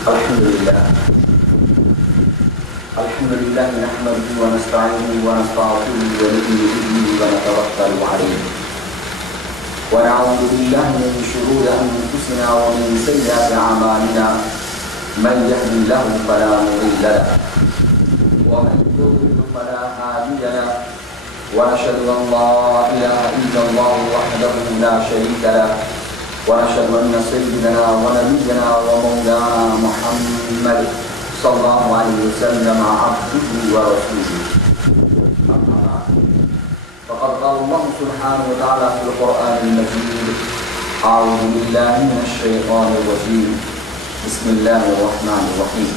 الحمد لله نحمده ونستعينه ونستغفره ونؤمن به ونتوكل عليه ونعوذ بالله من شرور انفسنا ومن سيئات اعمالنا من يهد الله فلا مضل له ومن يضلل فلا هادي له ونشهد ان لا اله الا الله وحده لا شريك له ونشهد أن سيدنا ونبينا ومولانا محمد صلى الله عليه وسلم عبده ورسوله. أما بعد فقد قال الله سبحانه وتعالى في القرآن المجيد: أعوذ بالله من الشيطان الرجيم بسم الله الرحمن الرحيم.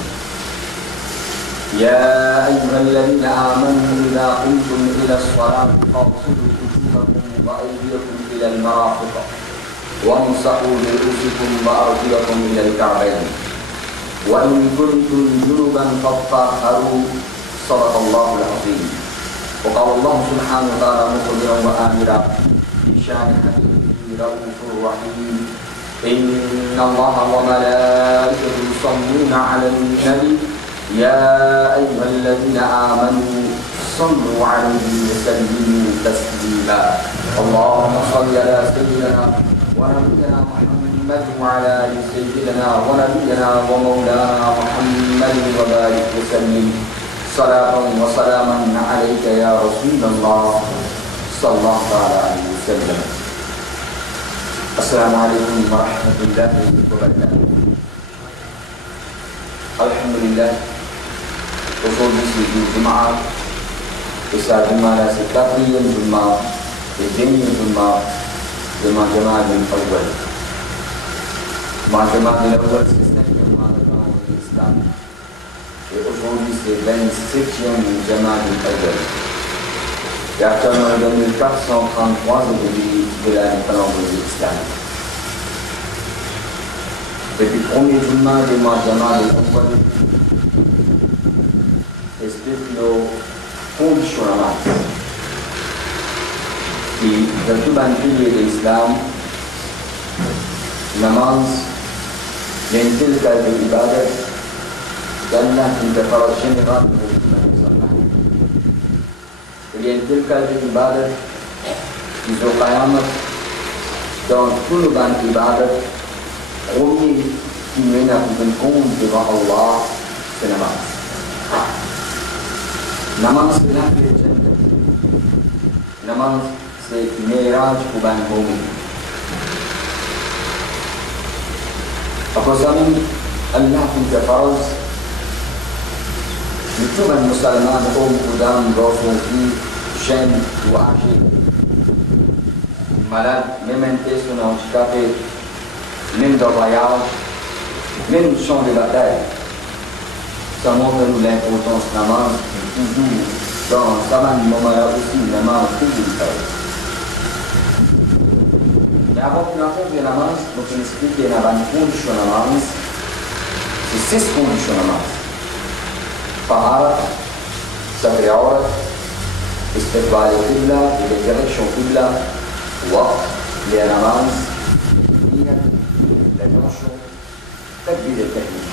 يا أيها الذين آمنوا إذا قمتم إلى الصلاة فاغسلوا وجوهكم وأيديكم إلى المرافق وامسحوا برؤوسكم وأرجلكم إلى الكعبين وإن كنتم جنبا فاطهروا صدق الله العظيم. وقال الله سبحانه وتعالى مخبرا وآمرا بشأن حبيبه رؤوف رحيم: إن الله وملائكته يصلون على النبي يا أيها الذين آمنوا صلوا عليه وسلموا تسليما. اللهم صل على سيدنا ونبينا محمد وعلى آل سيدنا ونبينا ومولانا محمد وبارك وسلم صلاة وسلاما عليك يا رسول الله صلى الله عليه وسلم. السلام عليكم ورحمة الله وبركاته. الحمد لله. Aujourd'hui c'est le Jum'a et ça démarre c'est le 4e Jum'a et dernier Jum'a de ma Jamaat al-Awwal. Ma Jamaat al-Awwal c'est le 5e mois de l'Islam et aujourd'hui c'est le 27e Jamaat al-Awwal. Et actuellement le 2433 de l'indépendance de l'Islam. Depuis le premier Jum'a de ma Jamaat al-Awwal explique nos conditionnements qui, dans tout le pilier de l'islam, namaz, il y a une telle qualité d'ibadat, d'Allah qui est la parole générale de l'islam. Il y a une telle qualité d'ibadat qui est au Qayamat, dans tout le ban d'ibadat, premier qui mène à un compte devant Allah, c'est namaz. Namaz c'est la clé de Jannah. Namaz c'est Miraj pour ban Boumi. Après ça même, Allah fait la farce de tout un musulman, homme ou dame, garçon, fille, jeune ou âgé, malade, même un test ou handicapé, même dans le voyage, même au champ de bataille. Ça montre nous l'importance de namaz. Toujours dans zaman moment-là aussi, namaz toujours fait. Mais avant qu'on apprenne le namaz, donc on explique qu'il y a une condition namaz, c'est 6 conditions namaz. Tahara, sacré aurat, istiqbal al-qibla, et la direction qibla, waqt, les namaz, la dimension, takbir al-tahmid.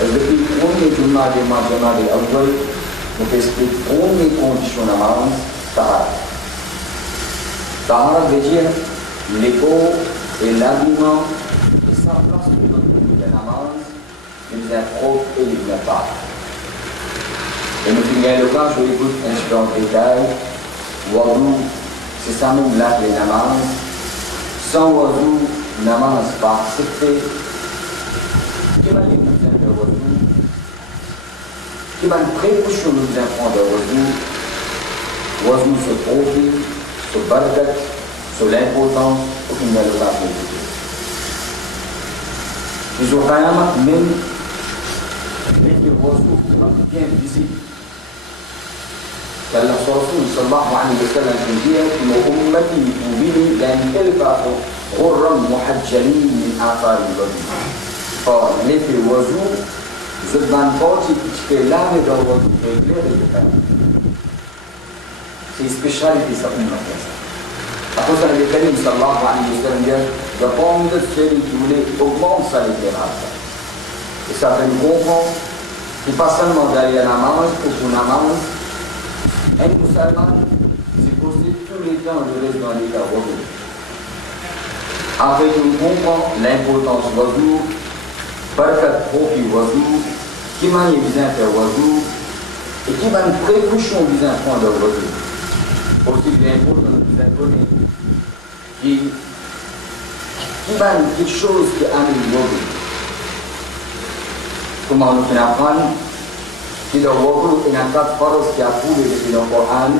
Depuis le premier Jum'a de ma Jamaat al-Awwal, on explique la première condition de namaz, Tahara. Tahara veut dire l'écho et l'habillement et sa place pour le namaz, il vient propre et il vient pas. Et nous finissons le cas, je l'écoute un peu en détail. Wadou, c'est ça même là les namaz. Sans wadou, namaz pas accepté. Qui m'a dit que nous avons de wadou? Qui m'a précaution nous avons de wadou? Wadou se profite, se barakat, sur l'importance au final de la vie. Ils ont quand même que wadou bien visible. قال الرسول صلى الله عليه وسلم في الدين ان امتي تؤمن لان تلقى غرا محجلين من اثار الوضوء. Or, l'effet wazou, je ne demande pas si tu peux laver dans le wazou, et éclairer le temps. C'est une spécialité, ça, une affaire. Après ça, le Karim sallallahu alayhi wa sallam dit, je prends de celui qui voulait augmenter ça l'éclairage. Et ça fait nous comprendre qu'il pas seulement d'aller à la namaz ou pour namaz, un musulman, c'est possible tous les temps de rester dans l'état revenu. Avec nous comprendre l'importance du wazou, barakat profi wazou, qui m'a besoin faire wazou, et qui m'a une précaution besoin prendre le wazou. Aussi l'importance de besoin connaître, qui m'a quelque chose qui amène le wazou. Comment nous faisons apprendre que le wazou est un cas de parole qui a prouvé depuis le Coran,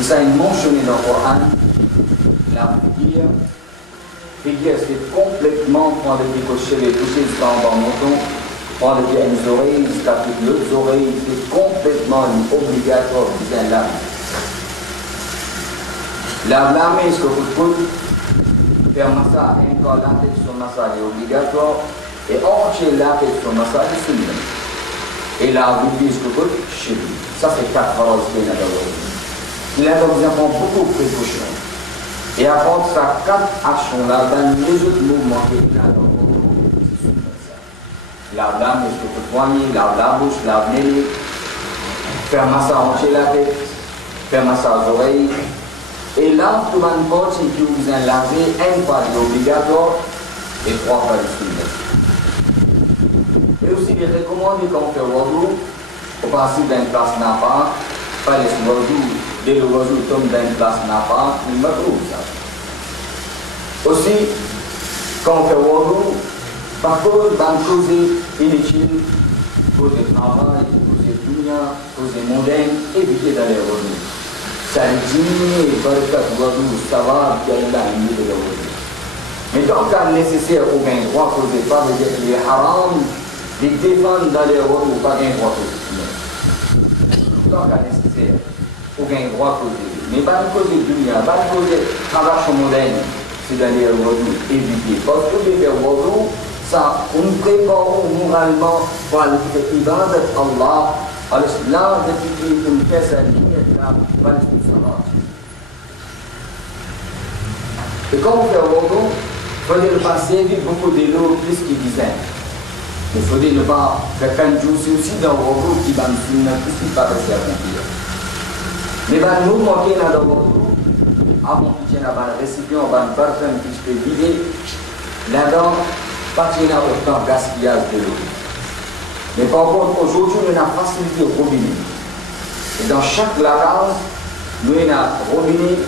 et ça est mentionné dans le Coran, la figure, c'est complètement prendre des cochers et toucher jusqu'en bas montant, prendre des oreilles jusqu'à toutes les oreilles, c'est complètement obligatoire de bien laver. Laver, ce que vous pouvez faire massage, encore la tête sur massage est obligatoire, et entier la tête sur massage est soumis. Et là, vous dites ce que vous chez lui. Ça, c'est 4 paroles qui est là-dedans. Il y a donc beaucoup de précautions. Et à part ça, 4 actions-là, dans les autres mouvements qui sont là dans le monde, c'est ça. Lave la bouche, le poignet, lave la bouche, lave les nez, faire massage entier la tête, faire massage aux oreilles. Et là, tout le monde porte, c'est que vous en lavez une fois obligatoire et 3 fois de soumis. Et aussi, il est recommandé quand on fait wazou, au principe d'une place n'a pas les wazou. Dès le wazou tombe dans une place n'a pas, il me trouve ça. Aussi, quand on fait wazou, par contre, dans le causer inutile, causer travail, causer dunya, causer mondaine, éviter d'aller wazou. Ça diminue les barakat wazou, ça va, il y a là une idée de wazou. Mais dans le cas nécessaire, aucun droit causer pas, veut dire qu'il est haram, de défendre d'aller wazou, pas un droit causer. Dans le cas nécessaire. Aucun droit causer. Mais pas de causer dunya, pas de causer travail moderne, c'est d'aller au wazou, éviter. Parce que de faire wazou, ça, on prépare moralement pour aller faire ibadat Allah, à l'islam, de une pièce à ligne, là, pas de tout ça. Et quand on fait wazou, il faut ne pas servir beaucoup de l'eau plus qu'il disait. Il faut ne pas faire qu'un jour, c'est aussi dans le wazou qui va nous finir, plus qu'il ne va pas rester à accomplir. Mais nous manquons dans le wazou, avant qu'il y ait un récipient, un parfum qui se peut vider, là-dedans, pas qu'il y ait autant de gaspillage de l'eau. Mais par contre, aujourd'hui, on a facilité au robinet. Et dans chaque lavage, nous avons un robinet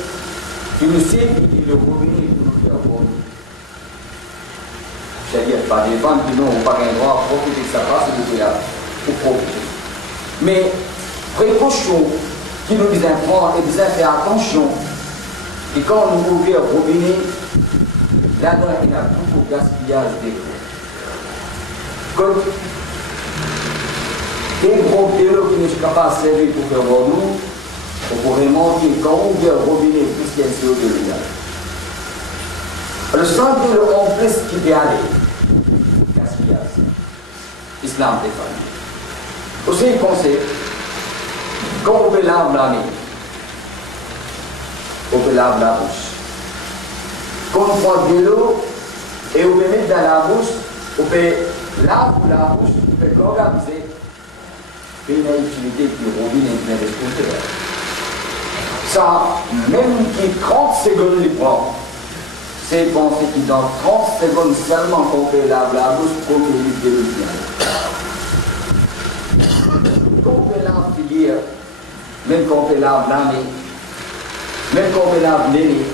qui nous sait qu'il le robinet pour nous faire wazou. C'est-à-dire, pas des femmes qui n'ont pas un droit à profiter de sa place, c'est là pour profiter. Mais, précaution, qui nous disent prendre et disent faire attention. Et quand on ouvre le robinet, là-dedans, il y a beaucoup de gaspillage d'eau. Comme des gros vélos qui ne sont pas servis pour faire wazou, on pourrait manquer quand on ouvre le robinet, puisqu'il y a un CO2 de le centre de l'eau en plus qui peut aller. Gaspillage. Islam défendu. Aussi, il conseille. Quand on peut laver la main, on peut laver la bouche. Quand on prend de l'eau et on peut mettre dans la bouche, on peut laver la bouche, on peut organiser une utilité du robinet qui vient de se côté. Ça, même qui 30 secondes les prend, c'est penser que dans 30 secondes seulement qu'on peut laver la bouche pour qu'on peut éviter le bien. Quand on peut laver la figure, même quand on fait laver l'année, même quand on fait laver l'année,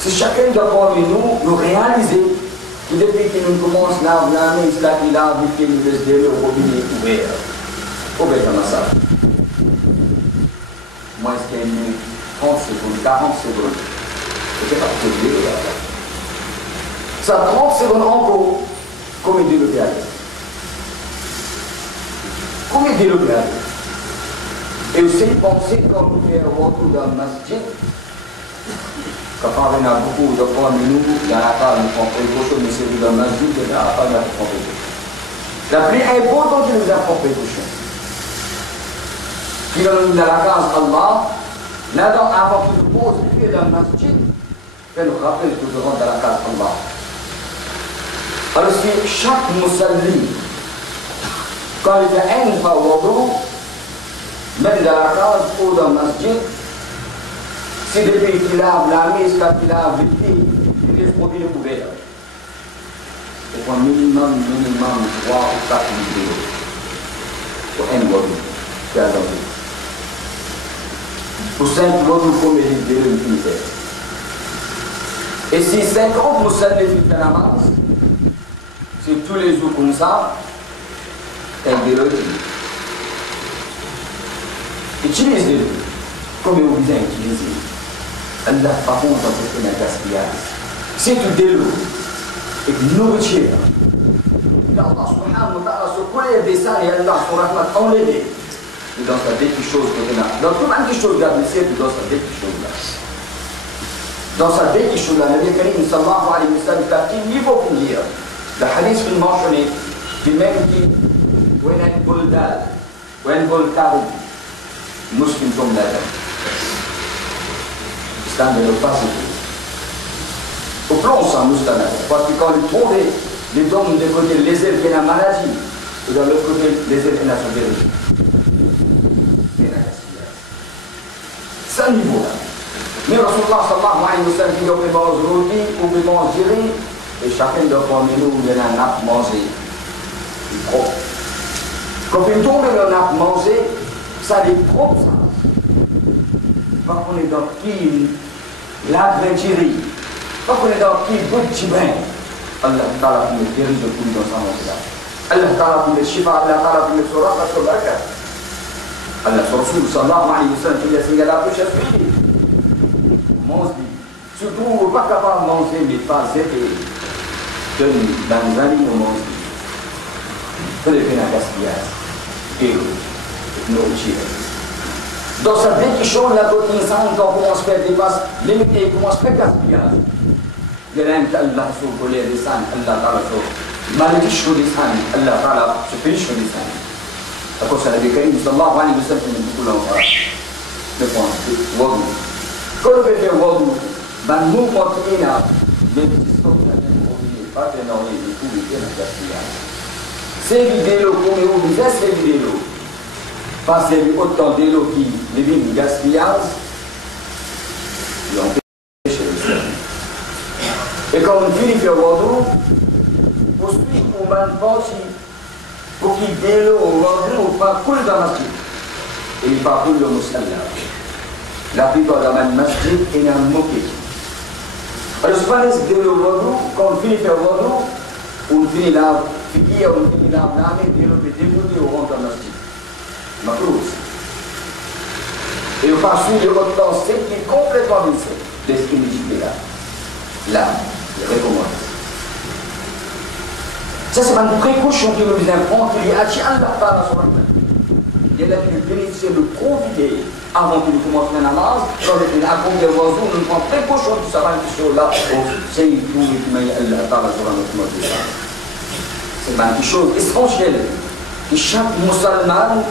si chacun d'entre nous réaliser que depuis que nous commençons à laver l'année, c'est là qu'il lave, qu'il nous laisse de l'eau, le robinet ouvert. Ouvert comme ça. Moi, est-ce qu'il y a une 30 secondes, 40 secondes, je ne sais pas ce que je veux. Ça, 30 secondes encore, combien de l'eau aller? Combien de l'eau aller? Et aussi penser quand nous faisons un retour dans le masjid, quand on a beaucoup de points de nous, dans la part nous prend précaution, mais c'est dans le masjid, dans la part nous prend précaution. La plus importante qui nous a pris précaution. Qui nous dans la case Allah, là-dedans, avant qu'il nous pose le pied dans le masjid, fait nous rappeler que nous rentrons dans la case Allah. Alors si chaque musalli, quand il fait une fois wudu, même dans la case ou dans le masjid, si depuis qu'il lave la mise, quand il lave le pied, il laisse pour le couvert. Il faut minimum 3 ou 4 litres pour un wudu. C'est à l'envers. Pour 5 wudu, il faut méditer le unité. Et si 50 musalli font la namaz, c'est tous les jours comme ça, elle déroge. Utilise de l'eau, comme vous avez utilisé. Allah, par contre, on peut faire un gaspillage. Si tu déroules et que nourriture, Allah subhanahu wa ta'ala se colle des salles et Allah sur rahmat enlevé. Et dans sa petites choses que tu as. Dans toute une petite chose là, tu dans sa petites chose là. Dans sa petites chose là, le Karim sallallahu alayhi wa sallam, il a dit niveau pour dire. Le hadith qui mentionné, il même dit, وين البلدان وين الكعب مسلم جملة l'islam ne pas été. Au plan ça, musulman, parce que quand il trouve les dons de côté les élèves qui ont la maladie, et de l'autre côté les élèves qui ont la vérité. C'est un niveau là. Mais Rasulullah sallallahu alayhi wa sallam qui doit manger rôti ou manger riz, et chacun doit prendre nous, il y a un nappe manger. Quand il tombe dans un nappe manger, ça est propre ça. Quand on est dans qui l'adventure, quand on est dans qui bout de bain, Allah Ta'ala nous dirige tout dans sa main là. Allah Ta'ala nous shifa, Allah Ta'ala nous sura, parce que baraka. Allah Rasul sallallahu alayhi wa sallam qui a signalé la bouche à ce mange surtout pas capable de manger mais pas zété. Donne dans les animaux manger. Faut les faire un gaspillage. Et nourriture. Dans sa vie qui change la côté insane, quand on commence à faire des passes, limiter, commence à faire gaspillage. Il y a un Allah sur le collier des sangs, Allah Ta'ala sur malédiction des sangs, Allah Ta'ala se péniche des sangs. À cause de la Karim, sallallahu alayhi wa sallam, beaucoup l'enfant. Le point, wadu. Quand on fait wadu, dans le mouvement qui est là, les petits sont pas énormes, du coup, il y a un gaspillage. Ces vidéos, comme vous disait, ces vidéos, parce qu'il y a autant de l'eau qui devient du gaspillage, ils ont péché le sol. Et quand on finit de faire wadu, pour suivre on va penser pour qu'il y ait l'eau au wadu, on va couler dans la masjid. Et il va couler le musalla. La plupart dans la masjid, il y a un moquet. Alors, je parle de l'eau au wadu, quand on finit de faire wadu, on finit là, on finit là, et l'eau est déboutée au rang de la masjid. Macrouse. Et on passe sur le temps, c'est qui est complètement vissé de ce qu'il est là. Là, il recommande. Ça, c'est une précaution que nous avons qu'il y a Allah Ta'ala sur la main. Il y a que bénéficier de profiter avant qu'il commence la namaz, quand il a accompli le oiseau, nous prenons précaution de savoir que sur là, c'est une chose qui m'a dit Allah Ta'ala sur la main. C'est une chose essentielle que chaque musulman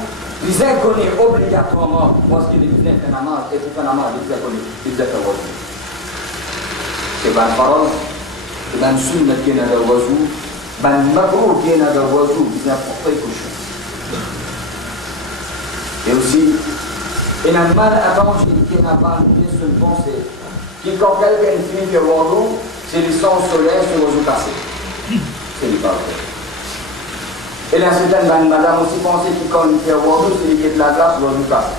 les inconnus obligatoirement, parce qu'il est venu faire namaz, et pour faire namaz, les inconnus, ils doivent faire wazou. C'est un faraz, c'est un sunna qui est dans le wazou, un makroh qui est dans le wazou, c'est un précaution. Et aussi, il y a un mal à manger qui n'a pas une seule pensée, qui quand quelqu'un finit le wazou, c'est le sang solaire sur le wazou cassé. C'est le parfait. Et là, certaines madame aussi pensaient que quand il fait wadu, c'est qu'il y a de la glace, wadu casse.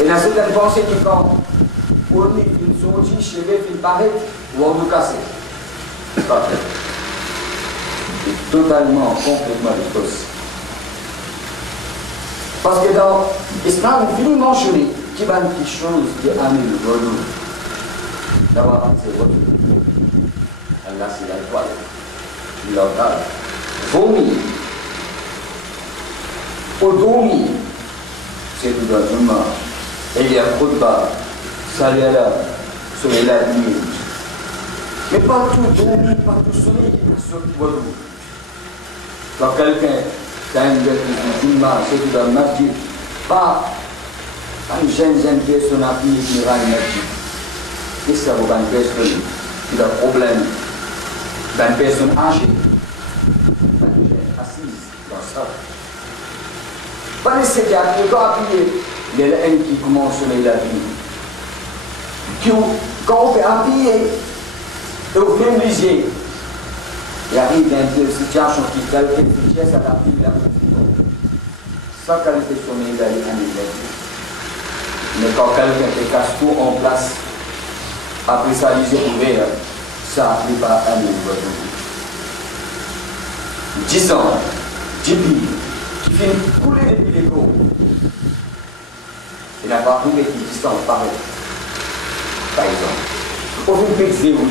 Et là, certaines pensaient que quand on est une sortie, cheveux, il paraît, wadu cassé. C'est pas vrai. C'est totalement, complètement des choses. Parce que dans l'islam, il finit mentionné qu'il y a une petite chose qui amène le wadu. D'abord, c'est wadu. Allah, c'est la toile. Il en parle. Vomi, Odomi, c'est tout dans le monde. Et il y a Khutba, Salela, Solela, mais pas tout Domi, pas tout soleil qui est sur le wadou. Quand quelqu'un a une Jumma, c'est tout dans le masjid, pas un jeune qui est sur la fille qui va le masjid. Qu'est-ce que ça vous va question? Il a un problème. d'une personne âgée, assise dans ça. Pas nécessaire qu'il doit appuyer les haines qui commencent sur la vie. Quand on fait appuyer, et on fait musée, il arrive dans une situation qui est telle que ça l'appuie la position. Ça, qualité de sommeil d'aller à l'université. Mais quand quelqu'un fait casse tout en place, après ça, les yeux ouverts, ça n'applique pas à l'université. 10 ans, 10 billes, qui finit couler depuis les cours. Il n'a pas arrivé qui distance pareil. Par exemple, quand on fait zéro,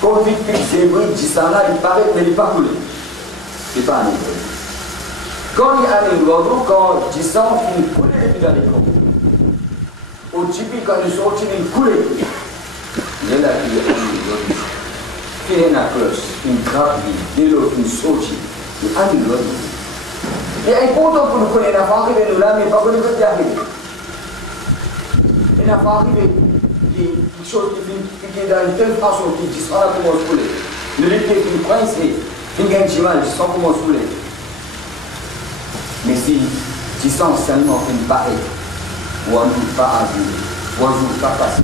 quand on fait zéro, 10 ans là, il paraît, mais il n'est pas coulé. Ce n'est pas un niveau. Quand il y a un niveau, quand 10 ans, il finit couler depuis dans les cours. Au début, quand il sort, il est coulé. Il est là, il y a un niveau. Il y a une cloche, une grappe, une l'autre, une sortie. Il y a un niveau. Il est important pour nous connaître la famille de nous là, mais pas pour nous connaître la vie. Il n'a pas arrivé quelque chose qui est dans une telle façon qui dit ça comment se couler. Le lit qui est coincé, il gagne du mal, sans comment se couler. Mais si tu sens seulement une pareille, ou un jour pas agir, ou un jour pas passer.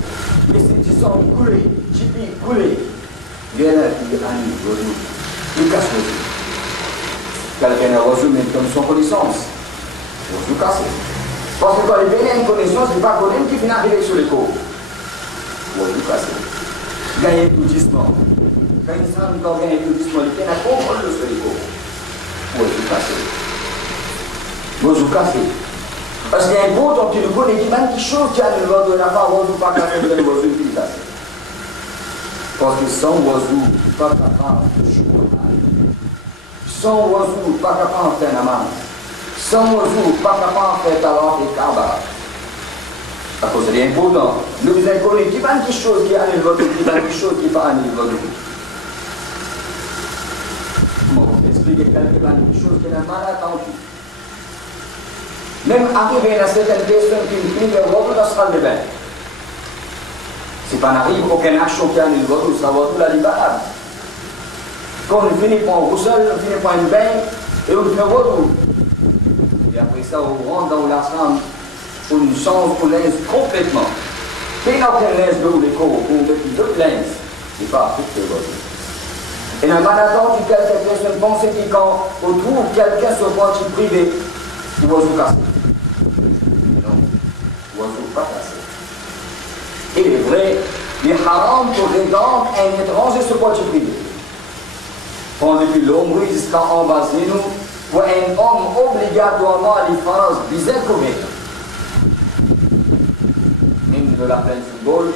Mais si tu sens couler, tu peux couler, viens là, tu dis, ah, il casse le jeu. Quelqu'un a reçu même comme son connaissance, il va tout casser. Parce que quand il vient une connaissance, il ne va pas connaître qui finit arriver sur les cours. Il va tout casser. Gagner l'applaudissement. Quand il s'en va gagner l'applaudissement, il a contrôle sur les cours. Il va tout casser. Il va tout casser. Parce qu'il y a un beau temps, tu le connais, il y a même des choses qui arrivent de la part, il ne va pas casser, il va tout casser. Parce que sans oiseau, il n'est pas capable de jouer. Sans oiseau, il n'est pas capable de faire la main. Sans oiseau, pas capable de faire talent et cabas. À cause de l'important. Nous vous avez connu, qui va une chose qui annule votre vie, qui va une chose qui va annuler votre vie. Comment vous expliquer quelqu'un une chose qui n'a mal attendu. Même arriver à certaines personnes qui ne finissent pas dans la salle de bain. Si pas n'arrive aucune action qui annule votre vie, ça va tout la libérer. Quand on finit par un roussel, on finit par une bain, et on fait votre vie. Et après ça, on rentre dans la chambre, on change pour linge complètement. Et dans quel linge de les corps, on met d'autres linges, c'est pas tout ce que et dans le management, quelques personnes pensent que quand on trouve quelqu'un sur le point privé, il va se casser. Non, il va se pas casser. Il est vrai, il est haram pour répandre un étranger sur le point privé. Quand depuis l'homme jusqu'à en bas de nous, pour un homme obligatoirement à différence bizarre comme même de la plaine football,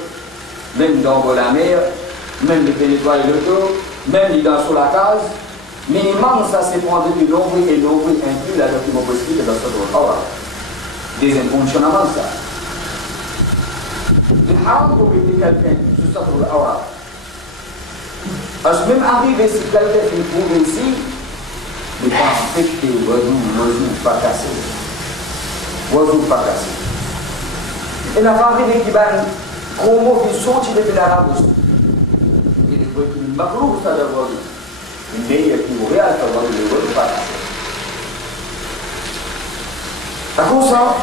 même dans la mer, même de nettoyer le dos, même dans sur la case, minimum ça c'est pour depuis l'ombre et l'ombre inclut la document possible dans ce aura. Des fonctionnements ça. Il haram pour quelqu'un sur cette aura. Parce que même arrivé si quelqu'un qui trouve ici, il n'est pas affecté, l'oiseau pas cassé. L'oiseau pas cassé. Et la famille qui va un gros mot qui sortit depuis la rabousse. Il est vrai qu'il m'a cru ça d'avoir une meilleure qui aurait à savoir que l'oiseau pas cassé. Par contre,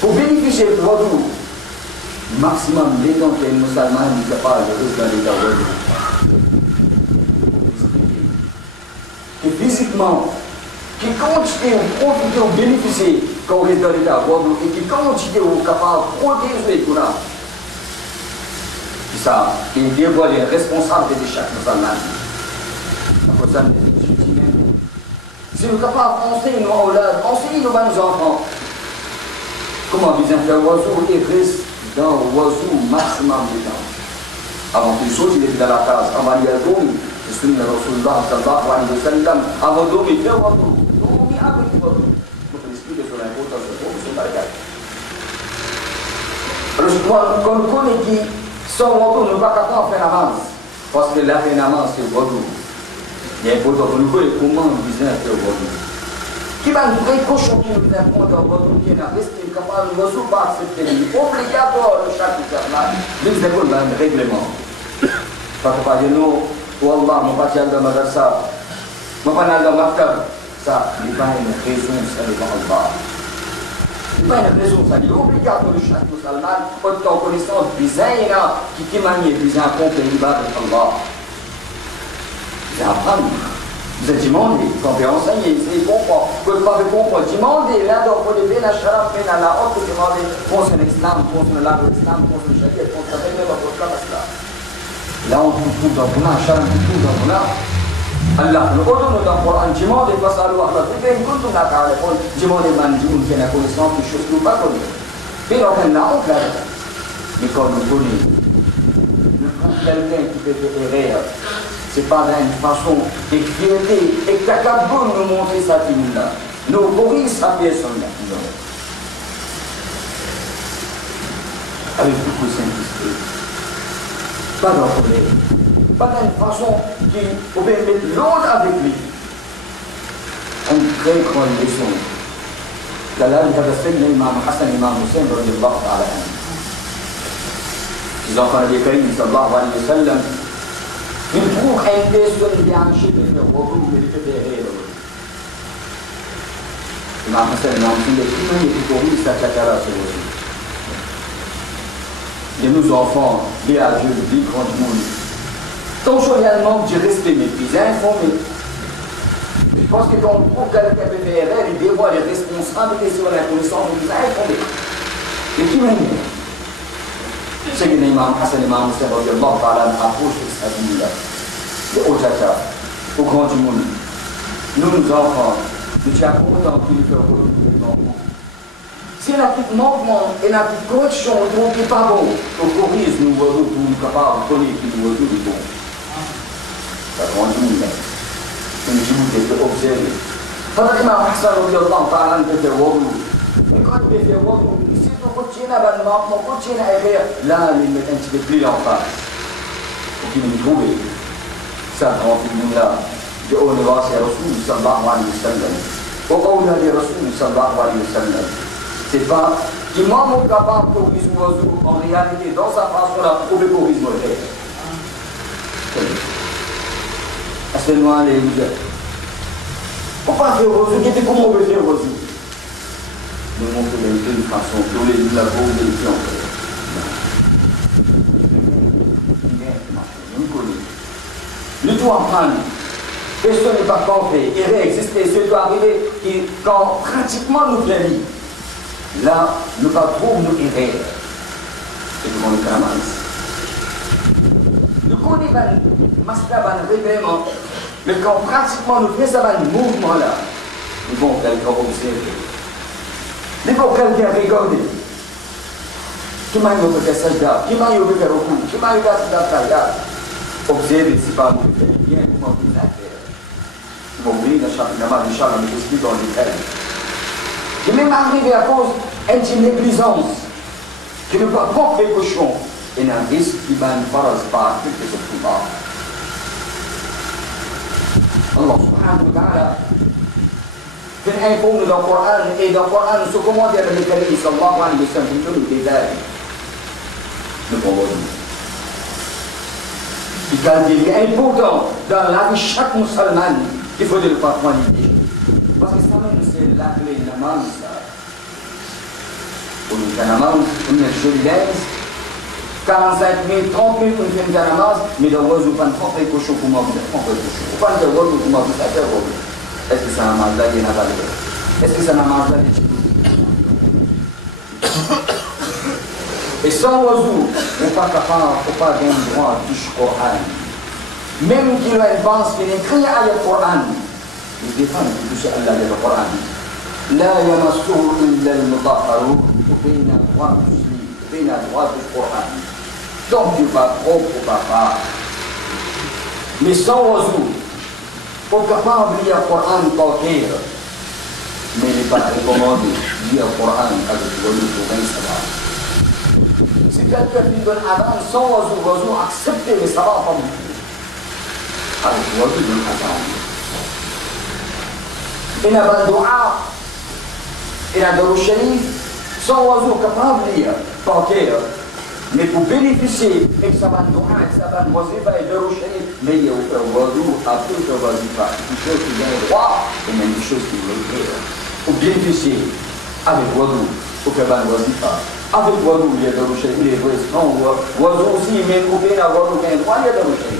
pour bénéficier de l'oiseau, maximum des temps que les musulmans ne sont pas de regarder l'oiseau. Que physiquement, qui continue à profiter, à bénéficier quand on reste dans l'état et qui continue à capable de protéger tout là. Ça, il dévoile les responsabilités de chaque musulman. À cause de ça, si nous sommes capables d'enseigner nos aulades, enseigner nos enfants, comment bien faire l'oiseau et reste dans l'oiseau maximum de temps. Avant qu'il saute, il est dans la case, avant d'y aller. Sunna Rasulullah sallallahu alayhi wa sallam avant de dormir, faire votre dormir avec votre. Je vous explique sur l'importance de votre sur la carte. Alors, quand on connaît qui sans votre, on ne va pas capable de faire avance. Parce que l'avènement, c'est votre. Il est important pour nous connaître comment vous faire votre. Qui va nous précaution qui nous apprend dans votre qui est resté capable de vous pas accepter. Obligatoire le chaque là. Nous avons un règlement. Parce que nous Wallah, mon pas de madrasa, mon pas de maktab, ça n'est pas une raison, ça devant Allah. Ce n'est pas une raison, ça n'est obligatoire de chaque musulman, autant connaissance bizarre, qui manie bizarre contre l'ibad d'Allah. Vous apprendre, vous êtes demandé, quand vous enseignez, c'est comprendre, vous pouvez comprendre, demandez, là, donc, vous devez la charab, mais la haute, demandez, concernant l'islam, concernant l'islam, concernant le sharia, concernant l'islam. Là, on trouve dans le Coran, Sharam trouve dans le Coran. Allah, nous ordonnons dans le Coran, demandez, parce que Allah, vous devez une compte, on a parlé, demandez, man, on fait la connaissance, des choses que nous ne pas connaître. Mais on a honte là. Mais quand nous connaissons, nous trouvons quelqu'un qui fait des erreurs, ce n'est pas d'une façon de fierté et capable de nous montrer sa là. Nous corrigeons sa personne là. Avec beaucoup de simplicité. Pas d'un problème, pas d'une façon qui pouvait mettre l'autre avec lui. Une très grande leçon. Là, il y a fait l'imam Hassan, l'imam Hussein, radiallahu ta'ala anhu. Ils ont fait le Karim, sallallahu alayhi wa sallam. Ils trouvent une personne qui a un chef de revenu, il fait des rêves. L'imam Hassan, l'imam Hussein, il est corrigé, ça chakara sur lui. Et nos enfants, les adultes, les grands monde. Toujours il y a un manque de respect, mais puis informé. Je pense que quand on trouve quelqu'un qui fait erreur, il dévoile les responsabilités sur la connaissance, on les a informés. Et qui m'a dit c'est que l'imam Hassan, l'imam Hussein, approche de sa vie là. Les Ojaka, au grand du monde. Nous, nos enfants, nous avons autant qu'il fait pour nos enfants. Si la petite manquement et la petite correction ne sont pas bon, on corrige nous pour nous capables de connaître qui nous est bon. Ça rend du monde. C'est une chose de observer. Pendant que l'imam Hassan parle de faire wabou, et quand il fait wabou, si tu continues à faire manquement, continue à faire, là, il met un petit peu plus en face. Pour qu'il nous trouve. Ça rend du monde là. De haut niveau, c'est Rasoul sallallahu alayhi wa sallam. Au haut niveau, Rasoul sallallahu alayhi wa sallam. C'est pas l'imam est capable de corriger l'oiseau en réalité dans sa façon-là pour le corriger l'oiseau. C'est loin les gens. Pourquoi faire l'oiseau? Qu'est-ce qu'on veut faire l'oiseau? Nous montrons d'une façon, nous les la pauvre des gens. Nous connaissons. Le tout en prendre. Personne n'est pas compris. Il réexiste, ce doit arriver quand pratiquement nous plaît. Là, nous ne trouvons nos erreurs. C'est devant le Karamas. Nous connaissons le réveillement, mais quand pratiquement nous faisons ce mouvement-là, nous devons quelqu'un observer. Nous devons quelqu'un regarder. Qui m'a eu fait ça? Qui m'a eu fait au coup? Qui m'a eu fait ça? Observer, c'est pas nous faire bien, comment vous faire. Vous voyez, dans chaque namaz, Inch'Allah, nous expliquons dans les termes. J'ai même arrivé à cause d'une négligence qui ne peut pas faire cochon et un risque qui va ne pas par quelque chose de bas. Allah subhanahu wa ta'ala fait un informe dans le Coran et dans le Coran nous se commande avec le Karim sallallahu alayhi wa sallam pour nous détailler. Nous pouvons il est important dans la vie de chaque musulman qu'il faut de le faire prendre. Parce que ça même c'est la clé de la main. On fait la main, on est joli d'aise. 45 minutes, 30 minutes, on fait la namaz, mais dans le rose, on prend 30 cochons pour moi, on prend 30 cochons. On prend le rose pour moi, ça fait rose. Est-ce que ça n'a pas de la Est-ce que ça n'a pas de Et sans oiseau, on n'est pas capable, on pas donner le droit du Coran. Même qu'il y a une pense qu'il écrit à le Coran, il défend que touche Allah le Coran. لا يمسه إلا المطهرون وبين droit muslim, بين droit du Coran. Donc tu vas trop pour papa. Mais sans oiseau, pour capable de lire le Coran tranquille, mais il n'est pas recommandé de lire le Coran avec l'oiseau pour 20 sabats. Si quelqu'un lui donne avant sans oiseau, l'oiseau accepte les sabats comme il avec l'oiseau de l'azan. Il a un dua, il a un dua sharif, sans oiseau capable de lire tranquille. Mais pour bénéficier, et que ça va nous ça va nous et de rocher, mais il y a un wadou, après le wazifa, des choses qui ont droit, et même des choses qui veulent faire. Pour bénéficier, avec wadou, pour faire un wazifa. Avec wadou, il y a de rocher, il est vrai, non, wadou aussi, mais pour bien avoir aucun droit, il y a de rocher.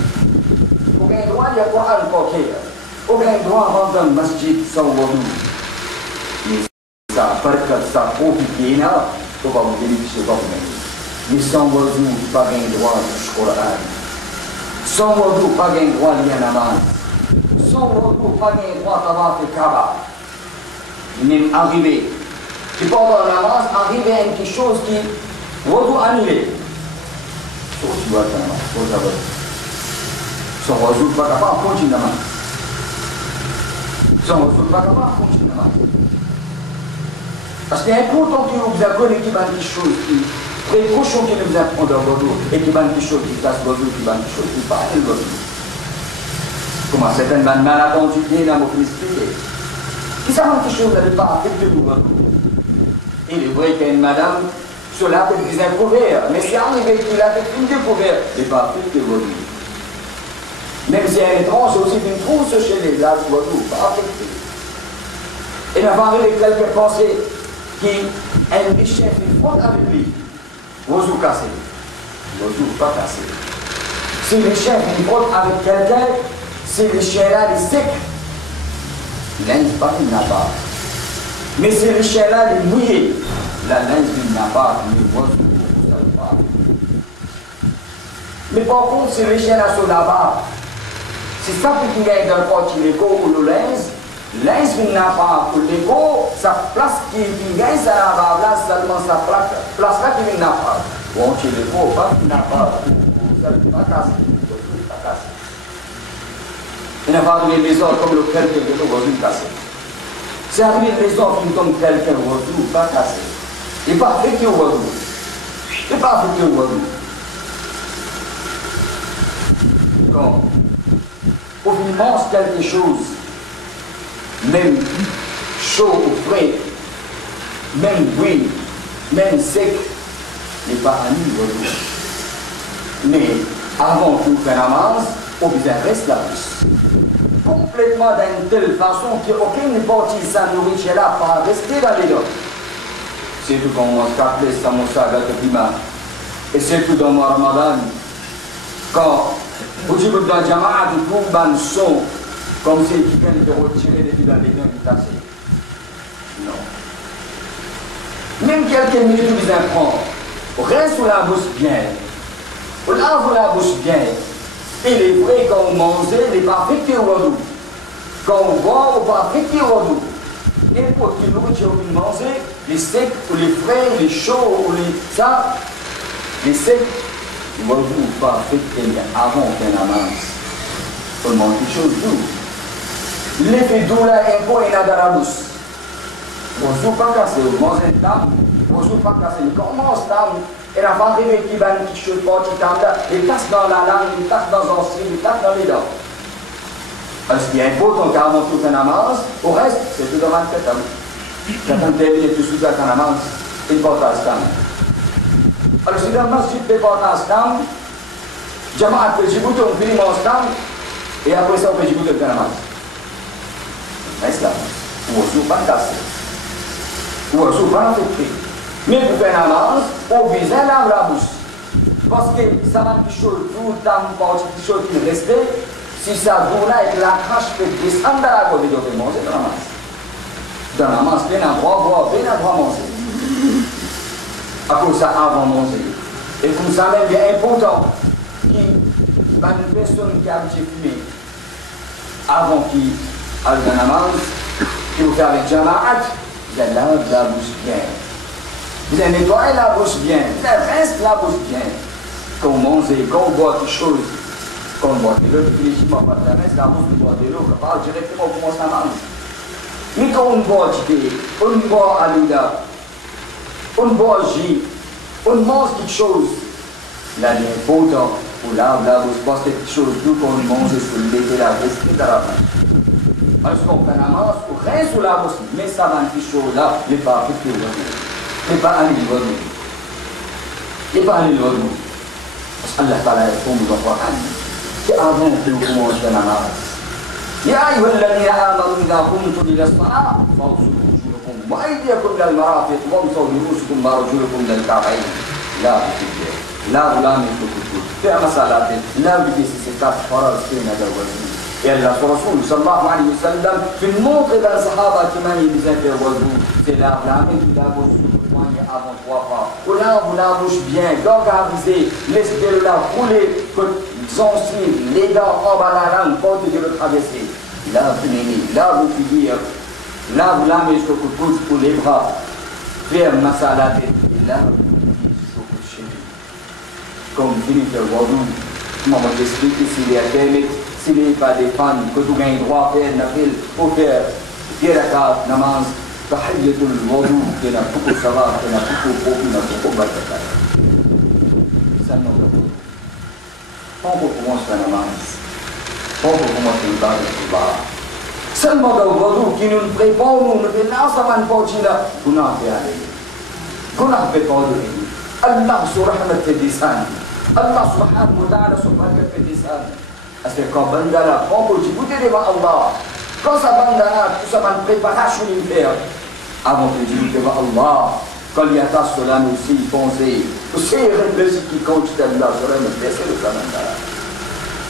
Aucun droit, il y a quoi à le aucun droit à rentrer dans le masjid sans wadou. Mais ça, par contre, ça profite, on va vous bénéficier de vous-même. Mais sans wadou, pas de droit au Coran. Sans wadou, pas de droit à l'Yanamaz. Sans wadou, pas de droit à avoir le Kaaba. Même arrivé. Et pendant la namaz, arriver à quelque chose qui wadou annulé. Sauf si vous avez un namaz, sans wadou, pas capable de continuer la namaz. Sans wadou, pas capable de continuer la namaz. Parce qu'il est important que vous avez quelque chose qui précaution qui nous apprend dans le dos et qui va quelque chose qui passe le dos, qui va quelque chose qui passe le dos. Comment certaines bandes mal à continuer dans mon expliquer. Qui savent quelque chose n'avait pas affecté le dos. Il est vrai qu'il y a une madame, cela peut des découvertes, mais c'est arrivé qu'il a fait une découverte, il n'est pas affecté le dos. Même si elle est étrange, c'est aussi une trousse chez les âges du dos, pas affecté. Et il va arriver quelques pensées qui aiment les chefs, ils font avec lui. Wazou cassé. Wazou pas cassé. Si le chef il vote avec quelqu'un, si le chien là est sec, linge pas il n'a pas. Mais si le chien là est mouillé, la linge il n'a pas, mais wazou ne savez pas. Mais par contre, si le chien là sur la barre, c'est ça qui gagne dans le pot qui l'écho ou le linge. Linge il n'a pas pour l'écho, sa place qui gagne ça là, là seulement sa place là qui n'a pas. Bon, tu l'écho, pas qu'il n'a pas, ça ne pas cassé, pas cassé. Il n'a pas arrivé les autres comme le quelqu'un de l'oiseau cassé. C'est arrivé les autres comme quelqu'un de l'oiseau pas cassé. Il n'est pas affecté au oiseau. Il n'est pas affecté au oiseau. Quand on mange quelque chose, même chaud ou frais, même bruit, même sec, n'est pas un niveau. Mais avant tout faire la masse, on besoin reste la bouche. Complètement d'une telle façon qu'aucune partie de sa nourriture là pas rester dans les dents. C'est tout comme on se rappelle samosa de climat. Et c'est tout dans le Ramadan. Quand vous dites que dans le Jama'a, vous trouvez un son comme si quelqu'un était retiré depuis dans les dents du tassé. Non. Même quelques minutes vous apprend, reste sous la bouche bien. Vous lavez la bouche bien. Il est vrai quand on mange, il n'est pas affecté au wadou. Quand on boit, on n'est pas affecté au wadou. Et pour qu'il nourriture que vous mangez, les secs, ou les frais, les chauds, ou les ça, les secs, le wadou n'est pas affecté avant qu'on avance. On mange quelque chose doux. L'effet doux là, un peu, il a dans la bouche. On ne joue pas casser, on mange une table, on ne joue pas casser. Quand on mange table, et la femme qui va une petite chose, il tasse dans la langue, il tasse dans un style, il tasse dans les dents. Parce qu'il y a un important car avant tout un amance, au reste, c'est tout dans la tête. Quand on termine tout sous un amance, il porte à stand. Alors si dans le masjid, il porte à stand, Jamaat peut Djibouti, on finit mon stand, et après ça, on peut Djibouti un amance. Reste là. Ou on ne joue pas casser. Ou on ne joue pas affecté. Mais pour faire un amance, on vise la bouche. Parce que ça va quelque chose, tout le temps, quelque chose qui reste, si ça bourre là et que la crache peut descendre à la côté de manger dans la masse. Dans la masse, bien à droit, bien à droit manger. À cause ça, avant manger. Et comme ça, même, il est important qu'il y a une personne qui a un petit fumé avant qu'il aille dans la masse, qui vous fait avec Jamaat, vous allez laver la bouche bien. Vous allez nettoyer la bouche bien, vous allez rester la bouche bien. Quand on mange, quand on boit quelque chose, quand on boit de l'eau, définitivement pas de la messe, la bouche on boit de l'eau, on parle directement comment ça mange. Mais quand on boit du thé, on boit alida, on boit jus, on mange quelque chose, là il est important pour laver la bouche, parce que quelque chose d'où qu'on mange, c'est lever la bouche dans la main. Parce qu'on fait la masse, on reste sur la bouche, mais ça va quelque chose là, n'est pas affecté au niveau. C'est pas un niveau. يبقى للوضوء بس الله تعالى يقوم بالقرآن كأذن فيكم وجنامات يا أيها الذين آمنوا إذا قمتم إلى الصلاة فاغسلوا وجوهكم وأيديكم إلى المرافق وامسحوا برؤوسكم وأرجلكم إلى الكعبين لا بتكبير لا غلام يكتب في مسألة لا بدي سكات فرض فينا الوضوء يلا الرسول صلى الله عليه وسلم في الموقف الصحابة كمان يلزم الوضوء c'est la blâme qui lave avant 3 pas. Ou là, vous la bouche bien, organisez, laissez-le la rouler, que son suivre, les dents en bas la langue, porte de le traverser. Là, vous n'aimez, là, vous figurez, là, vous l'amenez jusqu'au coup de pouce pour les bras, faire masala tête, et là, vous l'amenez jusqu'au coup de chez comme Philippe le Wadou, comment on t'explique s'il est à Québec, s'il n'est pas des fans, que tu gagnes droit à faire une ville pour faire Kirakat, namaz, تحية الوضوء كنا فوق الصلاة كنا فوق كنا فوق بركة سلم الوضوء فوق قمص نماز فوق قمص عبادة الله سلم الوضوء كنا نبريبونو نبينا سمان فوقنا كنا في عليه كنا في فوقه الله سبحانه وتعالى الله سبحانه وتعالى سبحانه وتعالى أسيكون بندلا فوق جبوتي لما الله quand ça bandana, tout ça va préparation l'hiver. Avant de dire devant Allah, quand il y a ta cela aussi, pensez, c'est un plaisir qui compte d'Allah, ça va me baisser le bandana.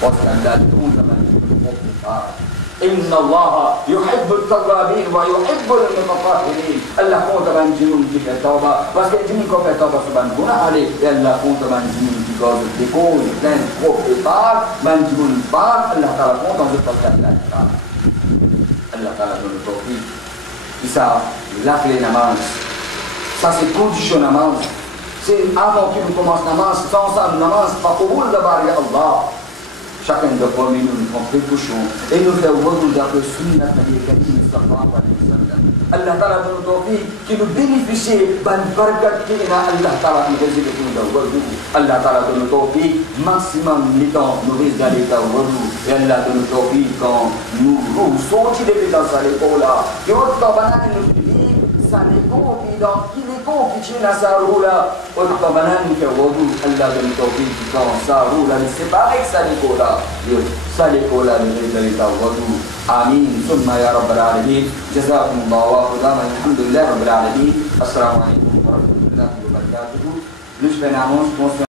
Parce qu'Allah, tout le monde est إن الله يحب التوابين ويحب المتطهرين. الله كونت من جنون في التوبة، بس جنون كوف التوبة سبحان الله عليه. الله كونت من جنون في قاضي تكون لين كوف الطار من جنون بار الله تعالى كونت من التوبة. Allah Ta'ala donne le tawfiq. Et ça, la clé namaz. Ça, c'est condition namaz. C'est avant qu'il commence namaz, sans ça, namaz, pas pour vous d'abord, Allah. Chacun de parmi nous prend quelque chose. Et nous fait wudu d'après sunnah Nabi Karim sallallahu alayhi wa sallam. Allah Ta'ala donne le tawfiq qui nous bénéficie ban barakat qui est Allah Ta'ala nous réserve pour nous wudu. Allah Ta'ala donne le tawfiq maximum du temps nous risque d'aller dans wudu. Et Allah donne le tawfiq quand nous sortis de dans sa l'école-là. Et autre banane nous dit, ça l'école qui dans qui l'école qui tient à sa roue là. Autre banane qui est wudu. Allah donne le tawfiq quand sa roue là, c'est pareil que sa l'école-là. سالك ولا من غير الوضوء آمين ثم يا رب العالمين جزاكم الله وخداما الحمد لله رب العالمين السلام عليكم ورحمة الله وبركاته.